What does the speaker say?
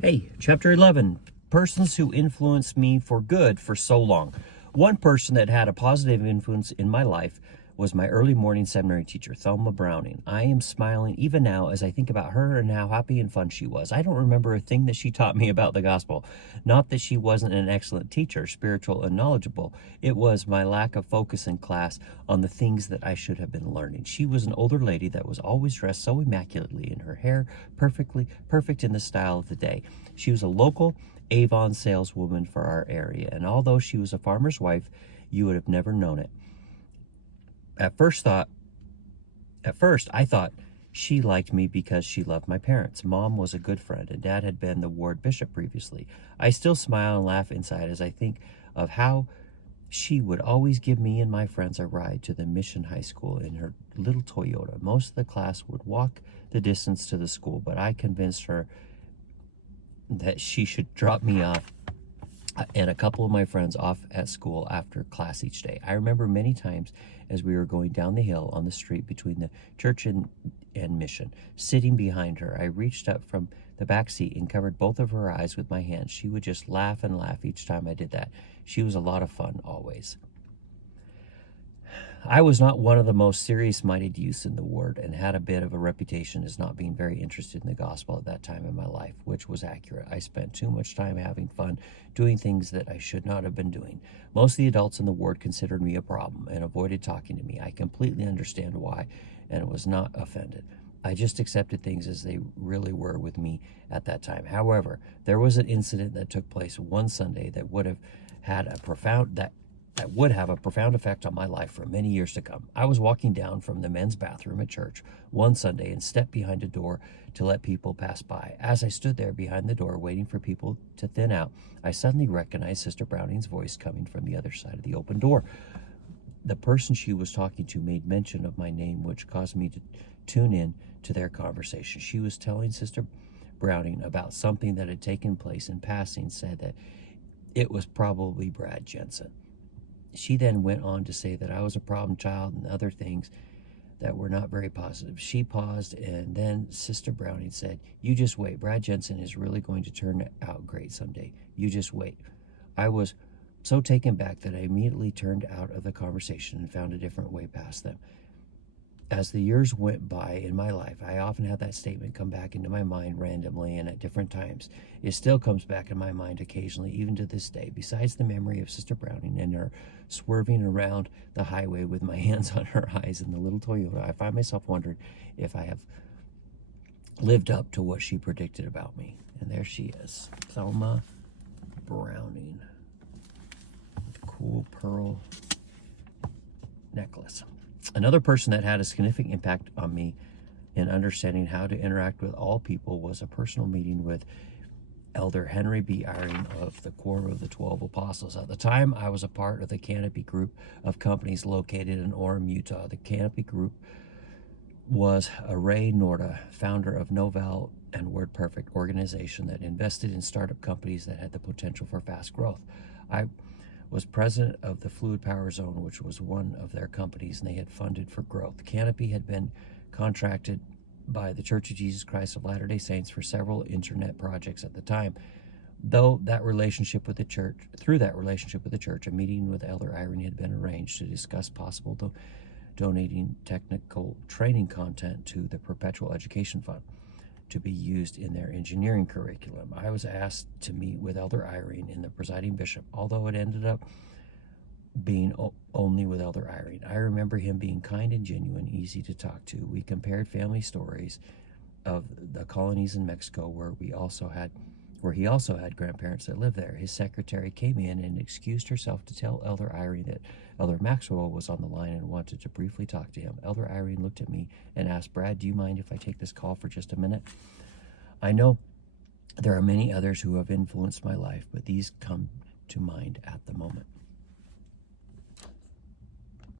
Hey, chapter 11, persons who influenced me for good for so long. One person that had a positive influence in my life was my early morning seminary teacher, Thelma Browning. I am smiling even now as I think about her and how happy and fun she was. I don't remember a thing that she taught me about the gospel. Not that she wasn't an excellent teacher, spiritual and knowledgeable. It was my lack of focus in class on the things that I should have been learning. She was an older lady that was always dressed so immaculately in her hair, perfect in the style of the day. She was a local Avon saleswoman for our area, and although she was a farmer's wife, you would have never known it. At first, I thought she liked me because she loved my parents. Mom was a good friend, and Dad had been the ward bishop previously. I still smile and laugh inside as I think of how she would always give me and my friends a ride to the Mission High School in her little Toyota. Most of the class would walk the distance to the school, but I convinced her that she should drop me off and a couple of my friends off at school after class each day. I remember many times as we were going down the hill on the street between the church and Mission, sitting behind her, I reached up from the back seat and covered both of her eyes with my hands. She would just laugh and laugh each time I did that. She was a lot of fun always. I was not one of the most serious-minded youths in the ward and had a bit of a reputation as not being very interested in the gospel at that time in my life, which was accurate. I spent too much time having fun, doing things that I should not have been doing. Most of the adults in the ward considered me a problem and avoided talking to me. I completely understand why and was not offended. I just accepted things as they really were with me at that time. However, there was an incident that took place one Sunday that would have a profound effect on my life for many years to come. I was walking down from the men's bathroom at church one Sunday and stepped behind a door to let people pass by. As I stood there behind the door waiting for people to thin out, I suddenly recognized Sister Browning's voice coming from the other side of the open door. The person she was talking to made mention of my name, which caused me to tune in to their conversation. She was telling Sister Browning about something that had taken place in passing, said that it was probably Brad Jensen. She then went on to say that I was a problem child and other things that were not very positive. She paused, and then Sister Browning said, "You just wait. Brad Jensen is really going to turn out great someday. You just wait." I was so taken back that I immediately turned out of the conversation and found a different way past them. As the years went by in my life, I often had that statement come back into my mind randomly and at different times. It still comes back in my mind occasionally, even to this day. Besides the memory of Sister Browning and her swerving around the highway with my hands on her eyes in the little Toyota, I find myself wondering if I have lived up to what she predicted about me. And there she is, Thelma Browning. Cool pearl necklace. Another person that had a significant impact on me in understanding how to interact with all people was a personal meeting with Elder Henry B. Eyring of the Quorum of the 12 Apostles. At the time, I was a part of the Canopy Group of companies located in Orem, Utah. The Canopy Group was Ray Norda, founder of Novell and WordPerfect organization that invested in startup companies that had the potential for fast growth. I was president of the Fluid Power Zone, which was one of their companies, and they had funded for growth. Canopy had been contracted by the Church of Jesus Christ of Latter-day Saints for several internet projects at the time. Through that relationship with the church, a meeting with Elder Eyring had been arranged to discuss possible donating technical training content to the Perpetual Education Fund to be used in their engineering curriculum. I was asked to meet with Elder Eyring and the presiding bishop, although it ended up being only with Elder Eyring. I remember him being kind and genuine, easy to talk to. We compared family stories of the colonies in Mexico where he also had grandparents that lived there. His secretary came in and excused herself to tell Elder Eyring that Elder Maxwell was on the line and wanted to briefly talk to him. Elder Eyring looked at me and asked, "Brad, do you mind if I take this call for just a minute?" I know there are many others who have influenced my life, but these come to mind at the moment.